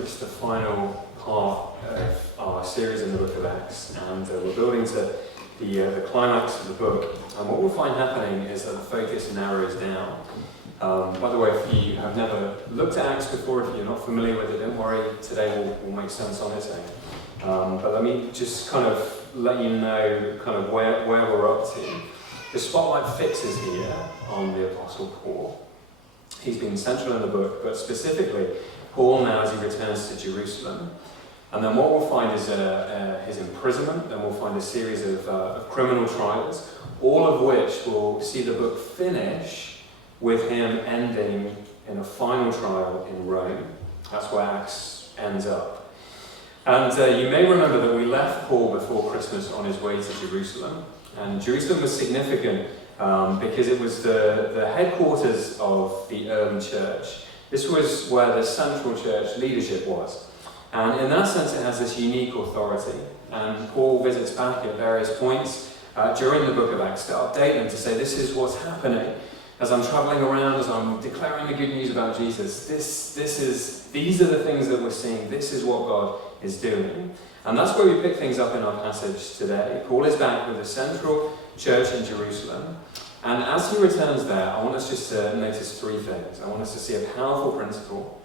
reached the final part of our series in the book of Acts, and we're building to the climax of the book. And what we'll find happening is that the focus narrows down. By the way, if you have never looked at Acts before, if you're not familiar with it, don't worry, today will make sense on its own. But let me just kind of let you know kind of where we're up to. The spotlight fixes here on the Apostle Paul. He's been central in the book, but specifically Paul now as he returns to Jerusalem. And then what we'll find is his imprisonment, then we'll find a series of criminal trials, all of which will see the book finish with him ending in a final trial in Rome. That's where Acts ends up. And you may remember that we left Paul before Christmas on his way to Jerusalem. And Jerusalem was significant because it was the headquarters of the early church. This was where the central church leadership was. And in that sense, it has this unique authority. And Paul visits back at various points during the book of Acts to update them, to say, this is what's happening. As I'm traveling around, as I'm declaring the good news about Jesus, these are the things that we're seeing. This is what God is doing. And that's where we pick things up in our passage today. Paul is back with the central church in Jerusalem. And as he returns there, I want us just to notice three things. I want us to see a powerful principle,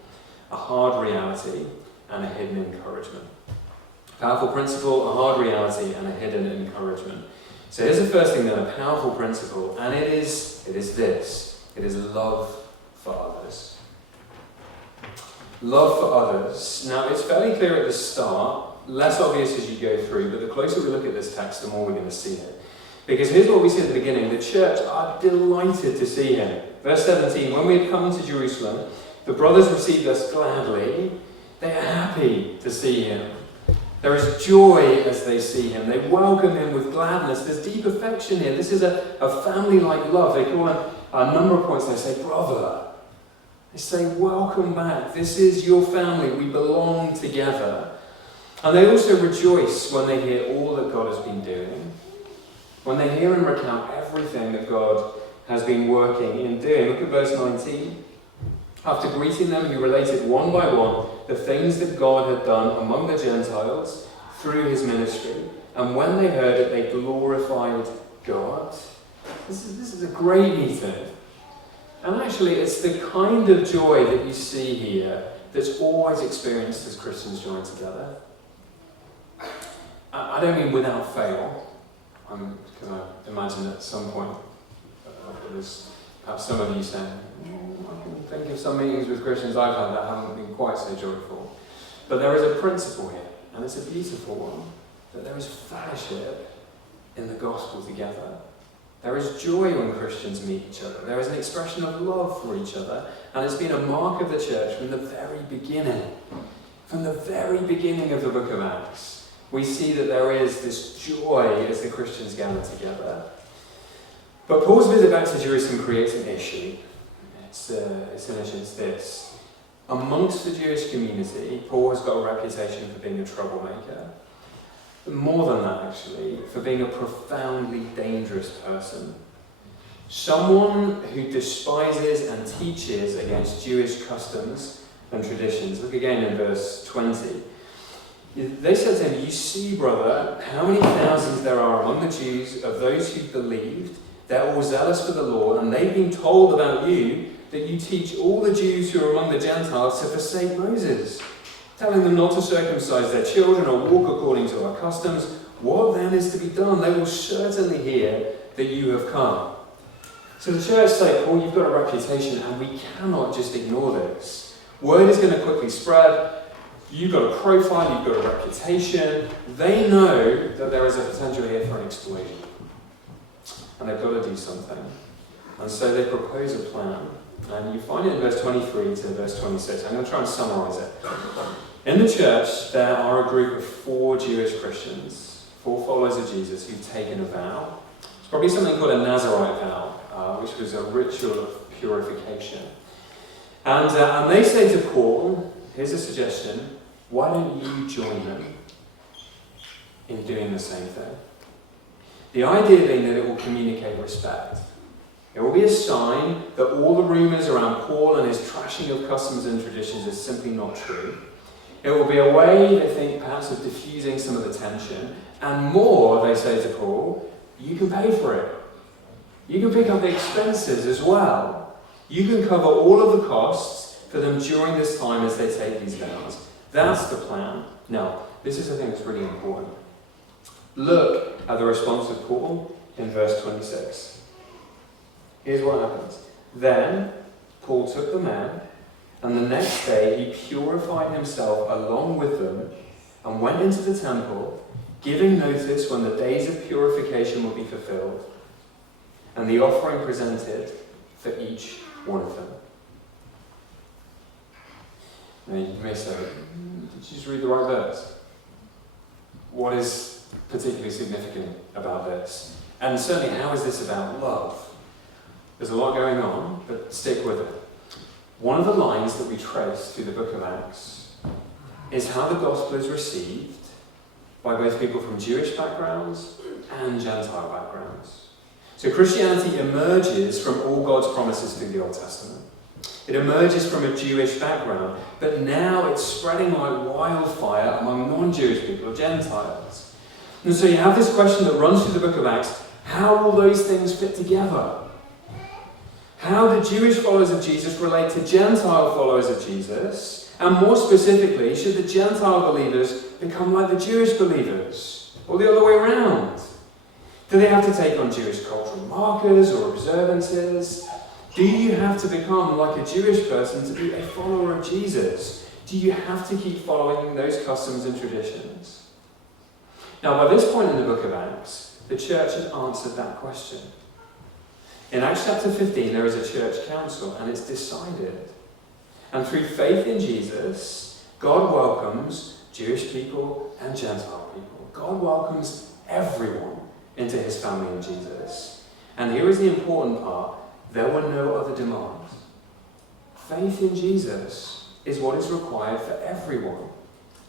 a hard reality, and a hidden encouragement. Powerful principle, a hard reality, and a hidden encouragement. So here's the first thing then, a powerful principle, and it is this. It is love for others. Love for others. Now, it's fairly clear at the start, less obvious as you go through, but the closer we look at this text, the more we're going to see it. Because here's what we see at the beginning. The church are delighted to see him. Verse 17, when we had come to Jerusalem, the brothers received us gladly. They are happy to see him. There is joy as they see him. They welcome him with gladness. There's deep affection here. This is a family-like love. They call him a number of points. They say, brother. They say, welcome back. This is your family. We belong together. And they also rejoice when they hear all that God has been doing. When they hear him recount everything that God has been working in doing. Look at verse 19. After greeting them, he related one by one the things that God had done among the Gentiles through his ministry. And when they heard it, they glorified God. This is a great meeting. And actually, it's the kind of joy that you see here that's always experienced as Christians join together. I don't mean without fail. Because I imagine at some point there's perhaps some of you saying, I can think of some meetings with Christians I've had that haven't been quite so joyful. But there is a principle here, and it's a beautiful one, that there is fellowship in the gospel together. There is joy when Christians meet each other. There is an expression of love for each other, and it's been a mark of the church from the very beginning. From the very beginning of the book of Acts. We see that there is this joy as the Christians gather together. But Paul's visit back to Jerusalem creates an issue. It's this. Amongst the Jewish community, Paul has got a reputation for being a troublemaker. More than that, actually, for being a profoundly dangerous person. Someone who despises and teaches against Jewish customs and traditions. Look again in verse 20. They said to him, you see, brother, how many thousands there are among the Jews of those who believed. They're all zealous for the law, and they've been told about you that you teach all the Jews who are among the Gentiles to forsake Moses, telling them not to circumcise their children or walk according to our customs. What then is to be done? They will certainly hear that you have come. So the church say, Paul, you've got a reputation, and we cannot just ignore this. Word is going to quickly spread. You've got a profile, you've got a reputation. They know that there is a potential here for an explosion. And they've got to do something. And so they propose a plan. And you find it in verse 23 to verse 26. I'm going to try and summarize it. In the church, there are a group of 4 Jewish Christians, 4 followers of Jesus who've taken a vow. It's probably something called a Nazirite vow, which was a ritual of purification. And they say to Paul, here's a suggestion, why don't you join them in doing the same thing? The idea being that it will communicate respect. It will be a sign that all the rumours around Paul and his trashing of customs and traditions is simply not true. It will be a way, they think, perhaps of diffusing some of the tension, and more, they say to Paul, you can pay for it. You can pick up the expenses as well. You can cover all of the costs for them during this time as they take these vows. That's the plan. Now, this is the thing that's really important. Look at the response of Paul in verse 26. Here's what happens. Then Paul took the men, and the next day he purified himself along with them and went into the temple, giving notice when the days of purification would be fulfilled, and the offering presented for each one of them. Now you may say, did you just read the right verse? What is particularly significant about this? And certainly, how is this about love? There's a lot going on, but stick with it. One of the lines that we trace through the book of Acts is how the gospel is received by both people from Jewish backgrounds and Gentile backgrounds. So Christianity emerges from all God's promises through the Old Testament. It emerges from a Jewish background, but now it's spreading like wildfire among non-Jewish people, Gentiles. And so you have this question that runs through the book of Acts: how will those things fit together? How do Jewish followers of Jesus relate to Gentile followers of Jesus? And more specifically, should the Gentile believers become like the Jewish believers? Or the other way around? Do they have to take on Jewish cultural markers or observances? Do you have to become like a Jewish person to be a follower of Jesus? Do you have to keep following those customs and traditions? Now, by this point in the book of Acts, the church has answered that question. In Acts chapter 15, there is a church council, and it's decided. And through faith in Jesus, God welcomes Jewish people and Gentile people. God welcomes everyone into his family in Jesus. And here is the important part: there were no other demands. Faith in Jesus is what is required for everyone.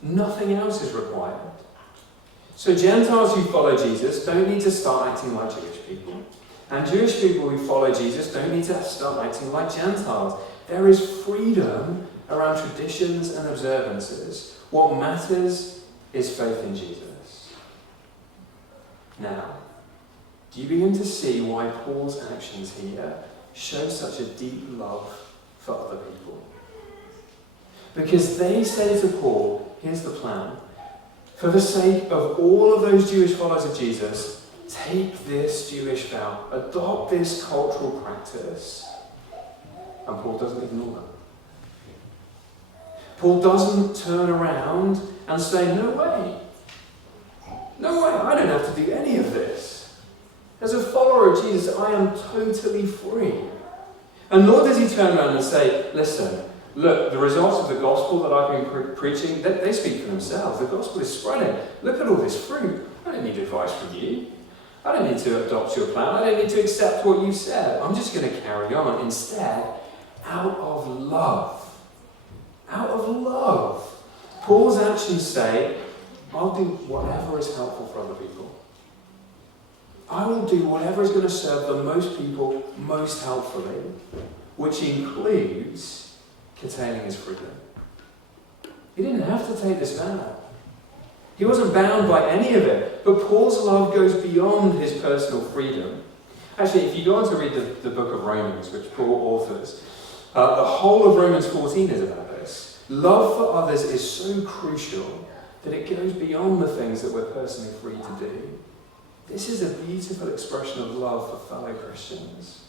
Nothing else is required. So Gentiles who follow Jesus don't need to start acting like Jewish people. And Jewish people who follow Jesus don't need to start acting like Gentiles. There is freedom around traditions and observances. What matters is faith in Jesus. Now, do you begin to see why Paul's actions here show such a deep love for other people? Because they say to Paul, here's the plan: for the sake of all of those Jewish followers of Jesus, take this Jewish vow, adopt this cultural practice. And Paul doesn't ignore them. Paul doesn't turn around and say, no way, I don't have to do any of this. As a follower of Jesus, I am totally free. And nor does he turn around and say, listen, look, the results of the gospel that I've been preaching, they speak for themselves. The gospel is spreading. Look at all this fruit. I don't need advice from you. I don't need to adopt your plan. I don't need to accept what you said. I'm just going to carry on. Instead, out of love, Paul's actions say, I'll do whatever is helpful for other people. I will do whatever is going to serve the most people most helpfully, which includes curtailing his freedom. He didn't have to take this vow. He wasn't bound by any of it. But Paul's love goes beyond his personal freedom. Actually, if you go on to read the book of Romans, which Paul authors, the whole of Romans 14 is about this. Love for others is so crucial that it goes beyond the things that we're personally free to do. This is a beautiful expression of love for fellow Christians.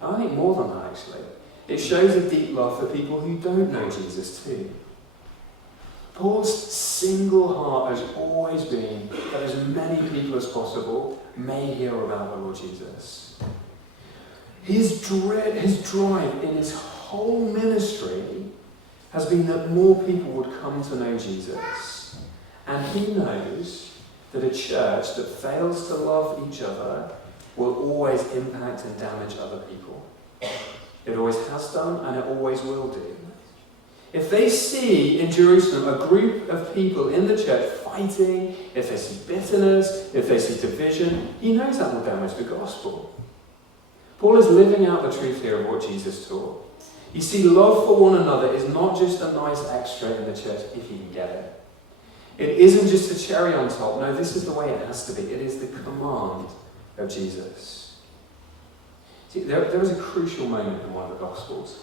And I think more than that, actually. It shows a deep love for people who don't know Jesus too. Paul's single heart has always been that as many people as possible may hear about the Lord Jesus. His drive in his whole ministry has been that more people would come to know Jesus. And he knows that a church that fails to love each other will always impact and damage other people. It always has done, and it always will do. If they see in Jerusalem a group of people in the church fighting, if they see bitterness, if they see division, he knows that will damage the gospel. Paul is living out the truth here of what Jesus taught. You see, love for one another is not just a nice extra in the church if you can get it. It isn't just a cherry on top. No, this is the way it has to be. It is the command of Jesus. See, there was a crucial moment in one of the Gospels.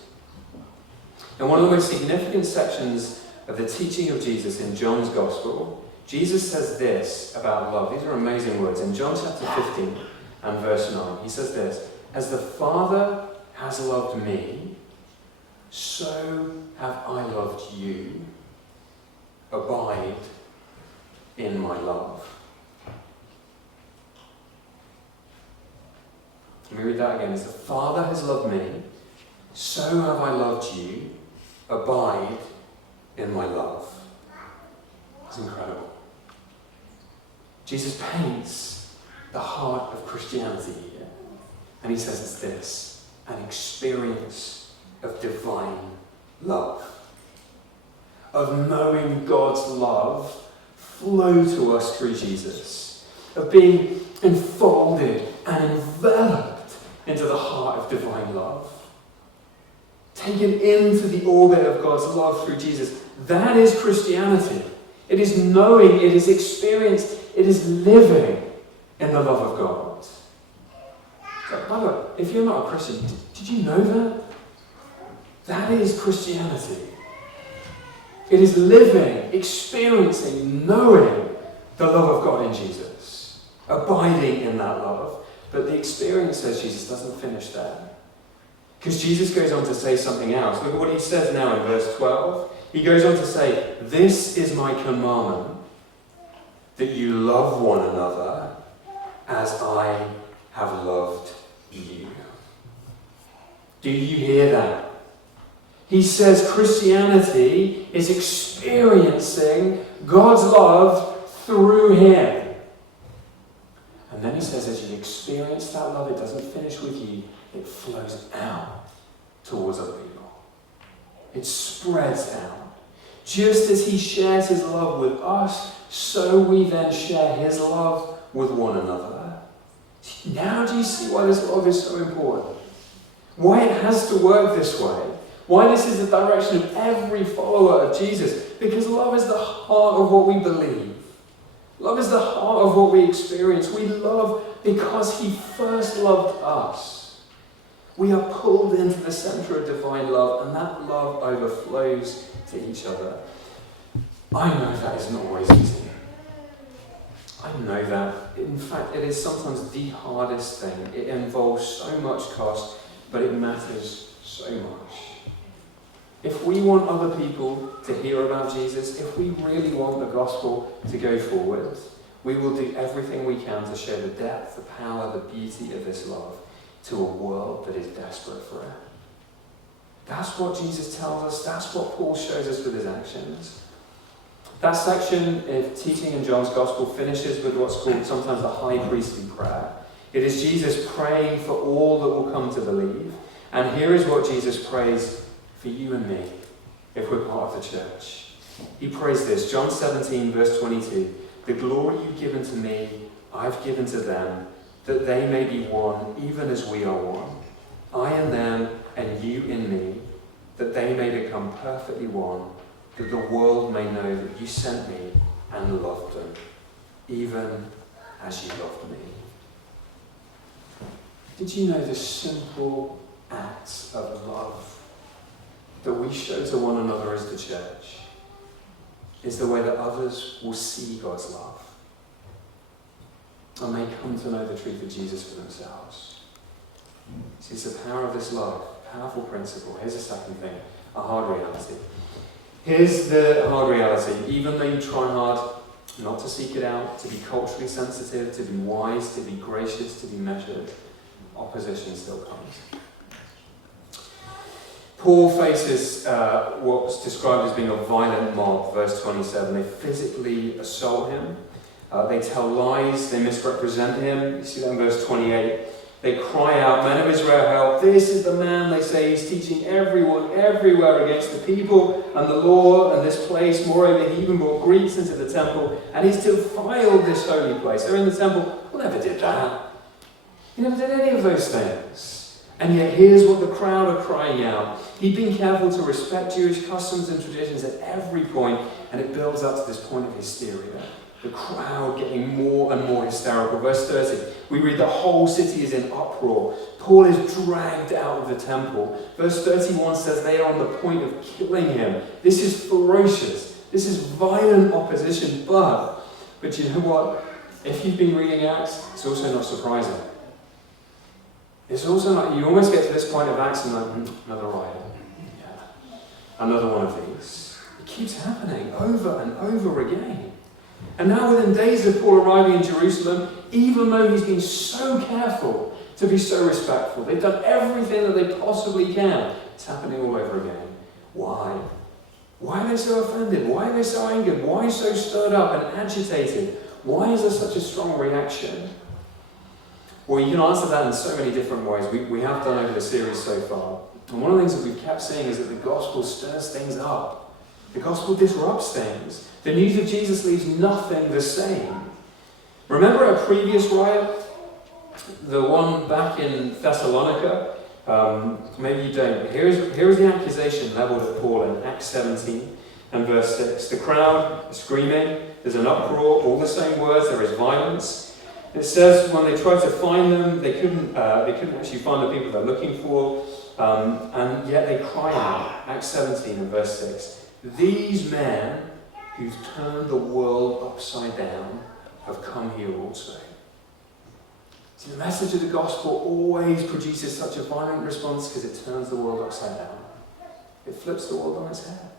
In one of the most significant sections of the teaching of Jesus in John's Gospel, Jesus says this about love. These are amazing words. In John chapter 15 and verse 9, he says this: "As the Father has loved me, so have I loved you. Abide in my love." Let me read that again. "As the Father has loved me, so have I loved you. Abide in my love." It's incredible. Jesus paints the heart of Christianity here. And he says it's this: an experience of divine love. Of knowing God's love flow to us through Jesus. Of being enfolded and enveloped into the heart of divine love. Taken into the orbit of God's love through Jesus. That is Christianity. It is knowing, it is experienced, it is living in the love of God. So, by the way, if you're not a Christian, did you know that? That is Christianity. It is living, experiencing, knowing the love of God in Jesus. Abiding in that love. But the experience, says Jesus, doesn't finish there. Because Jesus goes on to say something else. Look at what he says now in verse 12. He goes on to say, "This is my commandment, that you love one another as I have loved you." Do you hear that? He says Christianity is experiencing God's love through him. And then he says, as you experience that love, it doesn't finish with you. It flows out towards other people. It spreads out. Just as he shares his love with us, so we then share his love with one another. Now do you see why this love is so important? Why it has to work this way? Why this is the direction of every follower of Jesus? Because love is the heart of what we believe. Love is the heart of what we experience. We love because he first loved us. We are pulled into the center of divine love, and that love overflows to each other. I know that isn't always easy. I know that. In fact, it is sometimes the hardest thing. It involves so much cost, but it matters so much. If we want other people to hear about Jesus, if we really want the gospel to go forward, we will do everything we can to show the depth, the power, the beauty of this love to a world that is desperate for it. That's what Jesus tells us. That's what Paul shows us with his actions. That section of teaching in John's Gospel finishes with what's called sometimes the high priestly prayer. It is Jesus praying for all that will come to believe. And here is what Jesus prays for you and me, if we're part of the church. He prays this, John 17, verse 22. "The glory you've given to me, I've given to them, that they may be one, even as we are one. I in them, and you in me, that they may become perfectly one, that the world may know that you sent me and loved them, even as you loved me." Did you know the simple acts of love that we show to one another as the church is the way that others will see God's love and may come to know the truth of Jesus for themselves? See, it's the power of this love, powerful principle. Here's the second thing, a hard reality. Here's the hard reality. Even though you try hard not to seek it out, to be culturally sensitive, to be wise, to be gracious, to be measured, opposition still comes. Paul faces what's described as being a violent mob, verse 27. They physically assault him. They tell lies. They misrepresent him. You see that in verse 28. They cry out, "Men of Israel, help. This is the man," they say. "He's teaching everyone, everywhere against the people and the law and this place. Moreover, he even brought Greeks into the temple, and he's defiled this holy place." They're in the temple. Well, never did that. He never did any of those things. And yet here's what the crowd are crying out. He'd been careful to respect Jewish customs and traditions at every point, and it builds up to this point of hysteria. The crowd getting more and more hysterical. Verse 30, we read the whole city is in uproar. Paul is dragged out of the temple. Verse 31 says they are on the point of killing him. This is ferocious. This is violent opposition. But you know what? If you've been reading Acts, it's also not surprising. It's also not, you almost get to this point of Acts and like, another riot. Yeah. Another one of these. It keeps happening over and over again. And now within days of Paul arriving in Jerusalem, even though he's been so careful to be so respectful, they've done everything that they possibly can, it's happening all over again. Why? Why are they so offended? Why are they so angered? Why so stirred up and agitated? Why is there such a strong reaction? Well, you can answer that in so many different ways. We have done over the series so far. And one of the things that we've kept saying is that the gospel stirs things up. The gospel disrupts things. The news of Jesus leaves nothing the same. Remember a previous riot? The one back in Thessalonica? Maybe you don't. Here's the accusation leveled at Paul in Acts 17 and verse 6. The crowd is screaming. There's an uproar. All the same words. There is violence. It says when they tried to find them, they couldn't actually find the people they're looking for. And yet they cry out. Acts 17 and verse 6. These men who've turned the world upside down have come here also. See, the message of the gospel always produces such a violent response because it turns the world upside down. It flips the world on its head.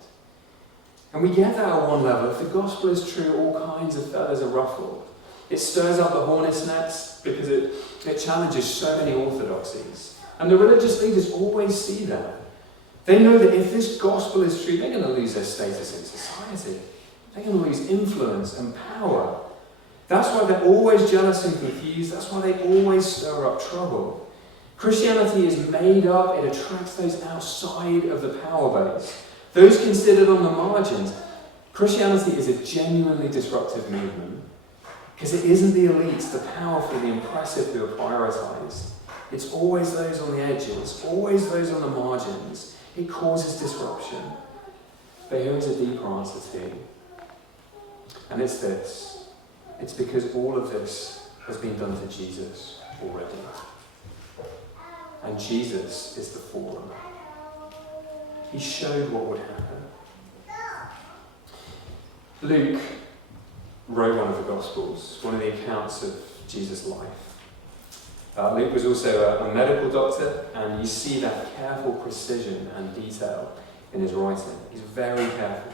And we get that at one level. If the gospel is true, all kinds of feathers are ruffled. It stirs up the hornet's nest because it challenges so many orthodoxies. And the religious leaders always see that. They know that if this gospel is true, they're going to lose their status in society. They're going to lose influence and power. That's why they're always jealous and confused. That's why they always stir up trouble. Christianity is made up, it attracts those outside of the power base, those considered on the margins. Christianity is a genuinely disruptive movement because it isn't the elites, the powerful, the impressive who are prioritized. It's always those on the edges, always those on the margins. It causes disruption. But here is a deeper answer too. And it's this. It's because all of this has been done to Jesus already. And Jesus is the forerunner. He showed what would happen. Luke wrote one of the Gospels, one of the accounts of Jesus' life. Luke was also a medical doctor, and you see that careful precision and detail in his writing. He's very careful.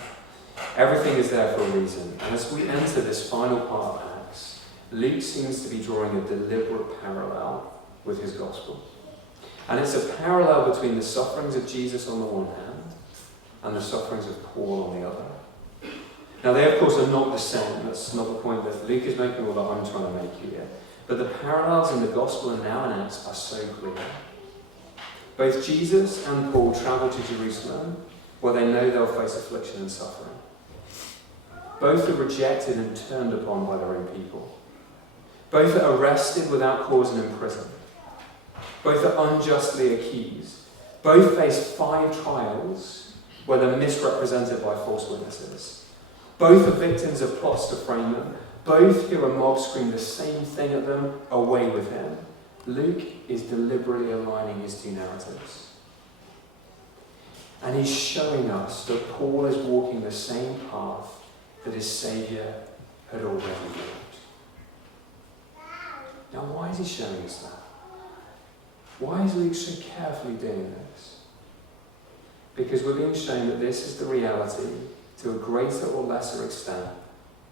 Everything is there for a reason. And as we enter this final part of Acts, Luke seems to be drawing a deliberate parallel with his Gospel. And it's a parallel between the sufferings of Jesus on the one hand and the sufferings of Paul on the other. Now they of course are not the same. That's not the point that Luke is making or that I'm trying to make here. But the parallels in the Gospel and now in Acts are so clear. Both Jesus and Paul travel to Jerusalem where they know they'll face affliction and suffering. Both are rejected and turned upon by their own people. Both are arrested without cause and imprisoned. Both are unjustly accused. Both face 5 trials where they're misrepresented by false witnesses. Both are victims of plots to frame them. Both hear a mob scream the same thing at them, away with him. Luke is deliberately aligning his two narratives. And he's showing us that Paul is walking the same path that his Saviour had already walked. Now, why is he showing us that? Why is Luke so carefully doing this? Because we're being shown that this is the reality, to a greater or lesser extent,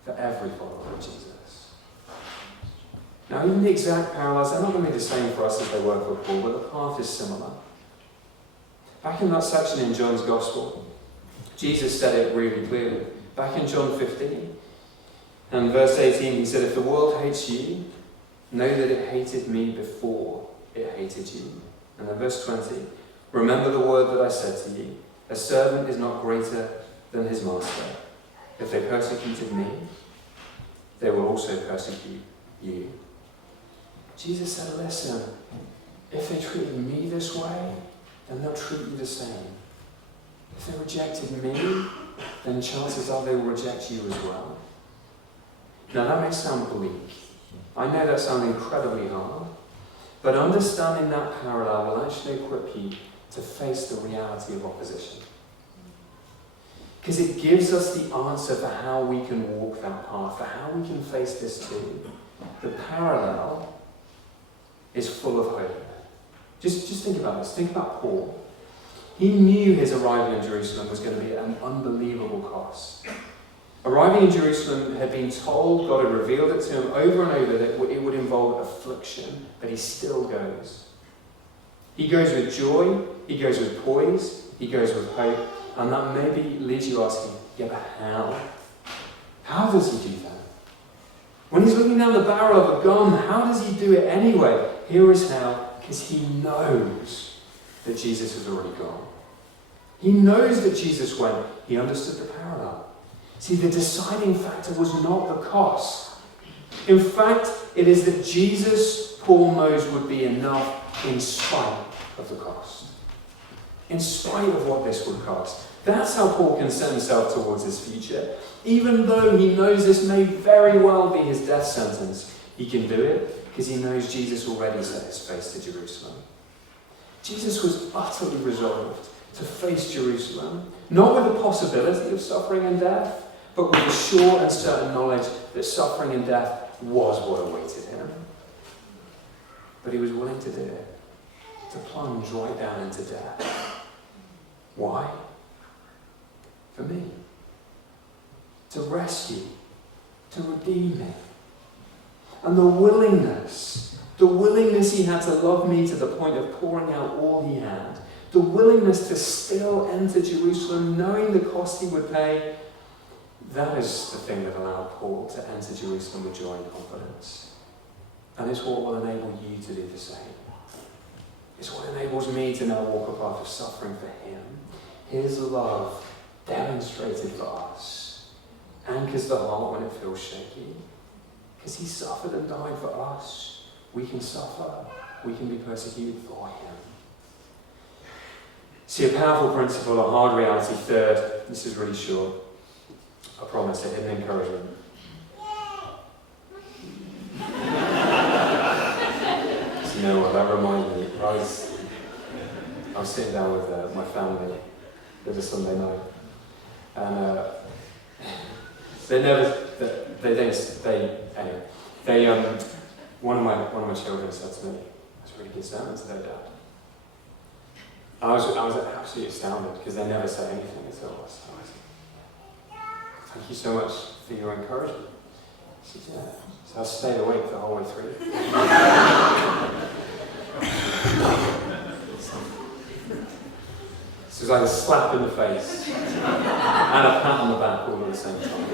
for every follower of Jesus. Now, even the exact parallels, they're not going to be the same for us as they were for Paul, but the path is similar. Back in that section in John's Gospel, Jesus said it really clearly. Back in John 15 and verse 18, he said, "If the world hates you, know that it hated me before it hated you." And then verse 20, "Remember the word that I said to you, a servant is not greater than his master. If they persecuted me, they will also persecute you." Jesus said, listen, if they treated me this way, then they'll treat you the same. If they rejected me, then chances are they will reject you as well. Now that may sound bleak. I know that sounds incredibly hard. But understanding that parallel will actually equip you to face the reality of opposition. Because it gives us the answer for how we can walk that path, for how we can face this too. The parallel is full of hope. Just think about this. Think about Paul. He knew his arrival in Jerusalem was going to be at an unbelievable cost. Arriving in Jerusalem had been told, God had revealed it to him over and over, that it would involve affliction, but he still goes. He goes with joy, he goes with poise, he goes with hope, and that maybe leaves you asking, yeah, but how? How does he do that? When he's looking down the barrel of a gun, how does he do it anyway? Here is how, because he knows that Jesus has already gone. He knows that Jesus went. He understood the parallel. See, the deciding factor was not the cost. In fact, it is that Jesus, Paul knows, would be enough in spite of the cost. In spite of what this would cost. That's how Paul can set himself towards his future. Even though he knows this may very well be his death sentence, he can do it because he knows Jesus already set his face to Jerusalem. Jesus was utterly resolved to face Jerusalem, not with the possibility of suffering and death, but with the sure and certain knowledge that suffering and death was what awaited him. But he was willing to do it, to plunge right down into death. Why? For me. To rescue, to redeem me. And the willingness he had to love me to the point of pouring out all he had, the willingness to still enter Jerusalem knowing the cost he would pay, that is the thing that allowed Paul to enter Jerusalem with joy and confidence. And it's what will enable you to do the same. It's what enables me to now walk a path of suffering for him. His love demonstrated for us anchors the heart when it feels shaky. Because he suffered and died for us. We can suffer. We can be persecuted for him. See, a powerful principle, a hard reality. Third, this is really short. I promise, a hidden encouragement. So you know what, that reminded me. I was sitting down with my family the other Sunday night, and one of my children said to me, "That's a really good sermon today, Dad." I was absolutely astounded because they never say anything at all. So I said, "Thank you so much for your encouragement." She said, "Yeah." So I stayed awake the whole way through. So it was like a slap in the face and a pat on the back all at the same time.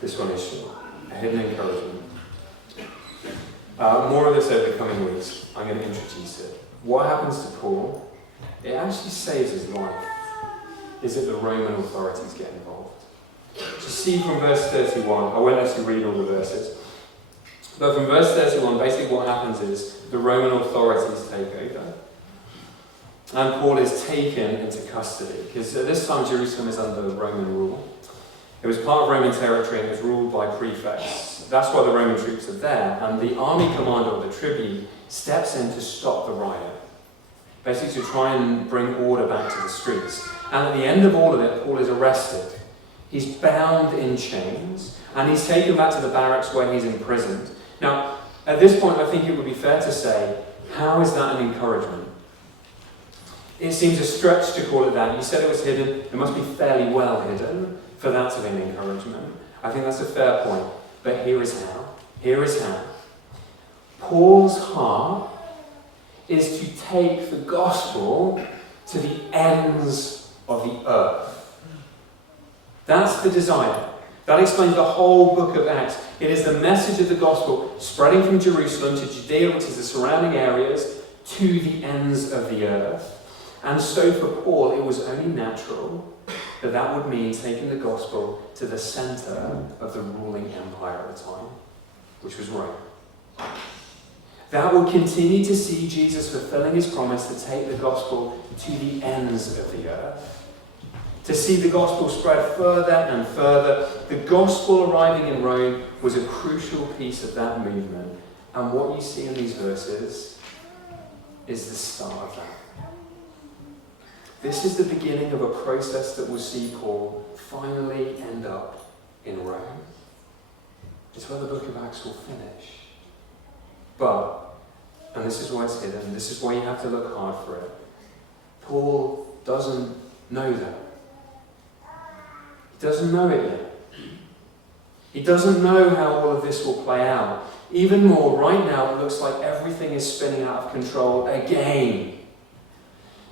This one is short. A hidden encouragement. More of this over the coming weeks. I'm going to introduce it. What happens to Paul? It actually saves his life. Is that the Roman authorities get involved? To see from verse 31, I won't actually read all the verses, but from verse 31, basically what happens is the Roman authorities take over. And Paul is taken into custody, because at this time Jerusalem is under Roman rule. It was part of Roman territory and it was ruled by prefects. That's why the Roman troops are there, and the army commander or the tribune steps in to stop the riot, basically to try and bring order back to the streets. And at the end of all of it, Paul is arrested. He's bound in chains, and he's taken back to the barracks where he's imprisoned. Now, at this point, I think it would be fair to say, how is that an encouragement? It seems a stretch to call it that. You said it was hidden. It must be fairly well hidden for that to be an encouragement. I think that's a fair point. But here is how. Here is how. Paul's heart is to take the gospel to the ends of the earth. That's the desire. That explains the whole book of Acts. It is the message of the gospel spreading from Jerusalem to Judea, which is the surrounding areas, to the ends of the earth. And so for Paul, it was only natural that that would mean taking the gospel to the center of the ruling empire at the time, which was Rome. that will continue to see Jesus fulfilling his promise to take the gospel to the ends of the earth. To see the gospel spread further and further. The gospel arriving in Rome was a crucial piece of that movement. And what you see in these verses is the start of that. This is the beginning of a process that will see Paul finally end up in Rome. It's where the book of Acts will finish. But, and this is why it's hidden, this is why you have to look hard for it, Paul doesn't know that. He doesn't know it yet. He doesn't know how all of this will play out. Even more, right now, it looks like everything is spinning out of control again.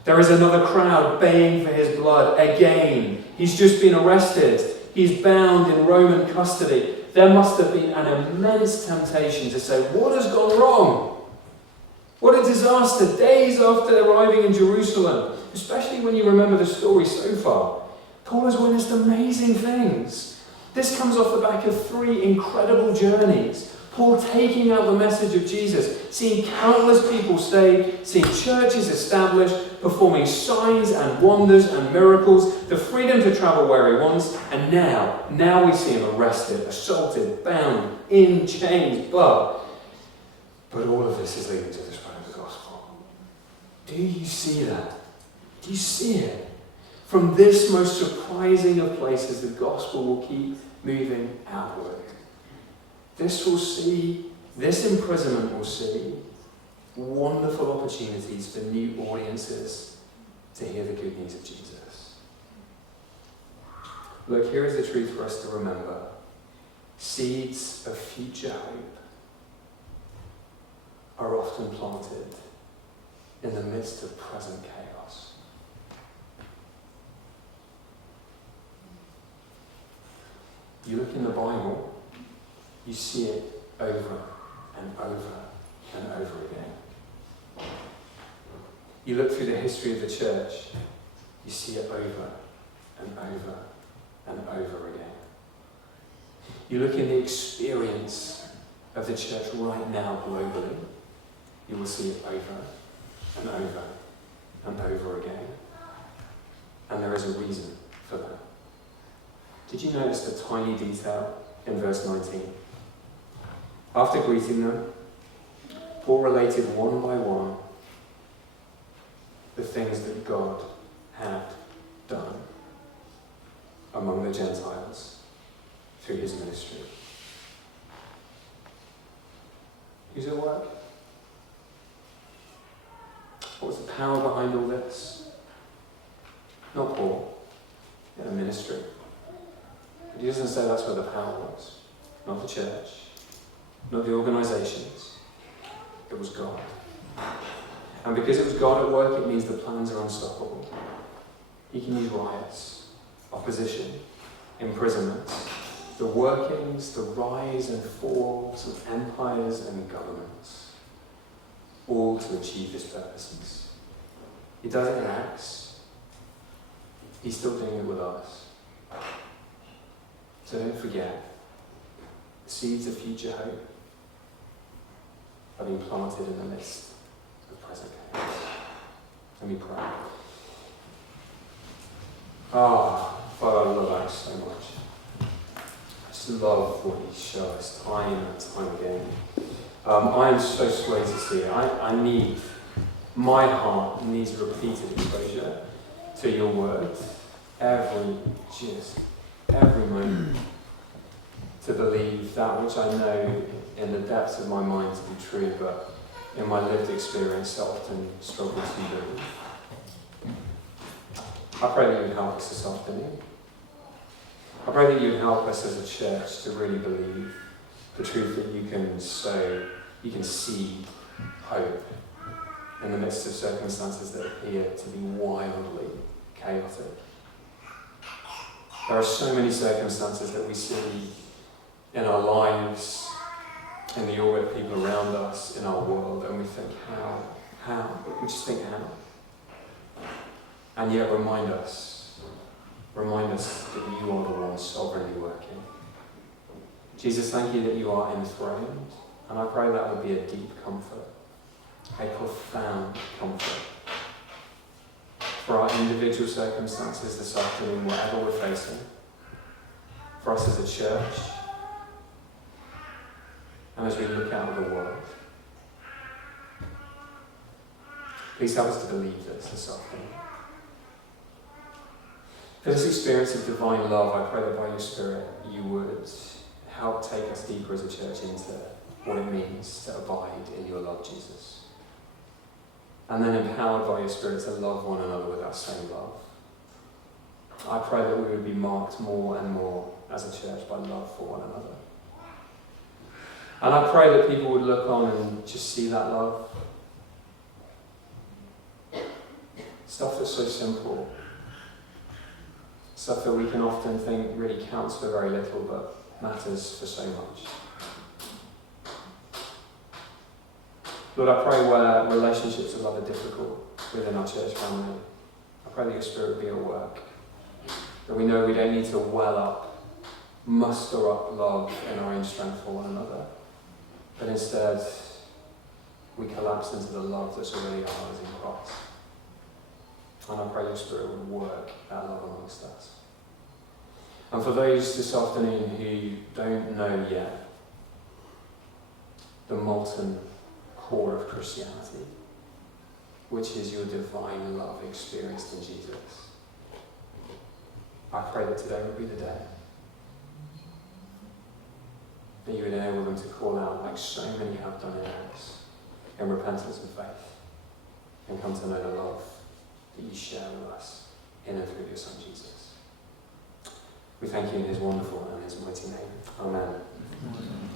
There is another crowd baying for his blood again. He's just been arrested. He's bound in Roman custody. There must have been an immense temptation to say, what has gone wrong? What a disaster, days after arriving in Jerusalem, especially when you remember the story so far. Paul has witnessed amazing things. This comes off the back of 3 incredible journeys. Paul taking out the message of Jesus, seeing countless people saved, seeing churches established, performing signs and wonders and miracles, the freedom to travel where he wants, and now we see him arrested, assaulted, bound, in chains, but all of this is leading to the spread of the gospel. Do you see that? Do you see it? From this most surprising of places, the gospel will keep moving outward. This imprisonment will see wonderful opportunities for new audiences to hear the good news of Jesus. Look, here is the truth for us to remember. Seeds of future hope are often planted in the midst of present chaos. You look in the Bible, you see it over and over and over again. You look through the history of the church, you see it over and over and over again. You look in the experience of the church right now globally, you will see it over and over and over again. And there is a reason for that. Did you notice the tiny detail in verse 19? After greeting them, Paul related one by one the things that God had done among the Gentiles through his ministry. Who's at work? What was the power behind all this? Not Paul, in a ministry. But he doesn't say that's where the power was. Not the church, not the organisations. It was God. And because it was God at work, it means the plans are unstoppable. He can use riots, opposition, imprisonments, the workings, the rise and falls of empires and governments, all to achieve his purposes. He does it in Acts. He's still doing it with us. So don't forget, the seeds of future hope are being planted in the midst of present chaos. Let me pray. Father, I love Acts so much. I just love what you show us time and time again. I am so swayed to see it. My heart needs repeated exposure to your word every moment, to believe that which I know in the depths of my mind to be true, but in my lived experience so often struggle to believe. I pray that you would help us this afternoon. I pray that you would help us as a church to really believe the truth that you can sow, you can seed hope in the midst of circumstances that appear to be wildly chaotic. There are so many circumstances that we see in our lives, in the orbit of people around us, in our world, and we think, how? We just think, how? And yet remind us that you are the one sovereignly working. Jesus, thank you that you are enthroned And I pray that would be a deep comfort, a profound comfort for our individual circumstances this afternoon, whatever we're facing, for us as a church, and as we look out at the world. Please help us to believe this afternoon. For this experience of divine love, I pray that by your Spirit you would help take us deeper as a church into what it means to abide in your love, Jesus. And then empowered by your Spirit to love one another with that same love. I pray that we would be marked more and more as a church by love for one another. And I pray that people would look on and just see that love. Stuff that's so simple. Stuff that we can often think really counts for very little but matters for so much. Lord, I pray where relationships of love are difficult within our church family, I pray that your Spirit would be at work. That we know we don't need to well up, muster up love in our own strength for one another, but instead we collapse into the love that's already ours in Christ. And I pray your Spirit would work that love amongst us. And for those this afternoon who don't know yet the molten core of Christianity, which is your divine love experienced in Jesus, I pray that today would be the day that you would enable them to call out, like so many have done in Acts, in repentance and faith, and come to know the love that you share with us in and through your Son Jesus. We thank you in his wonderful and his mighty name. Amen.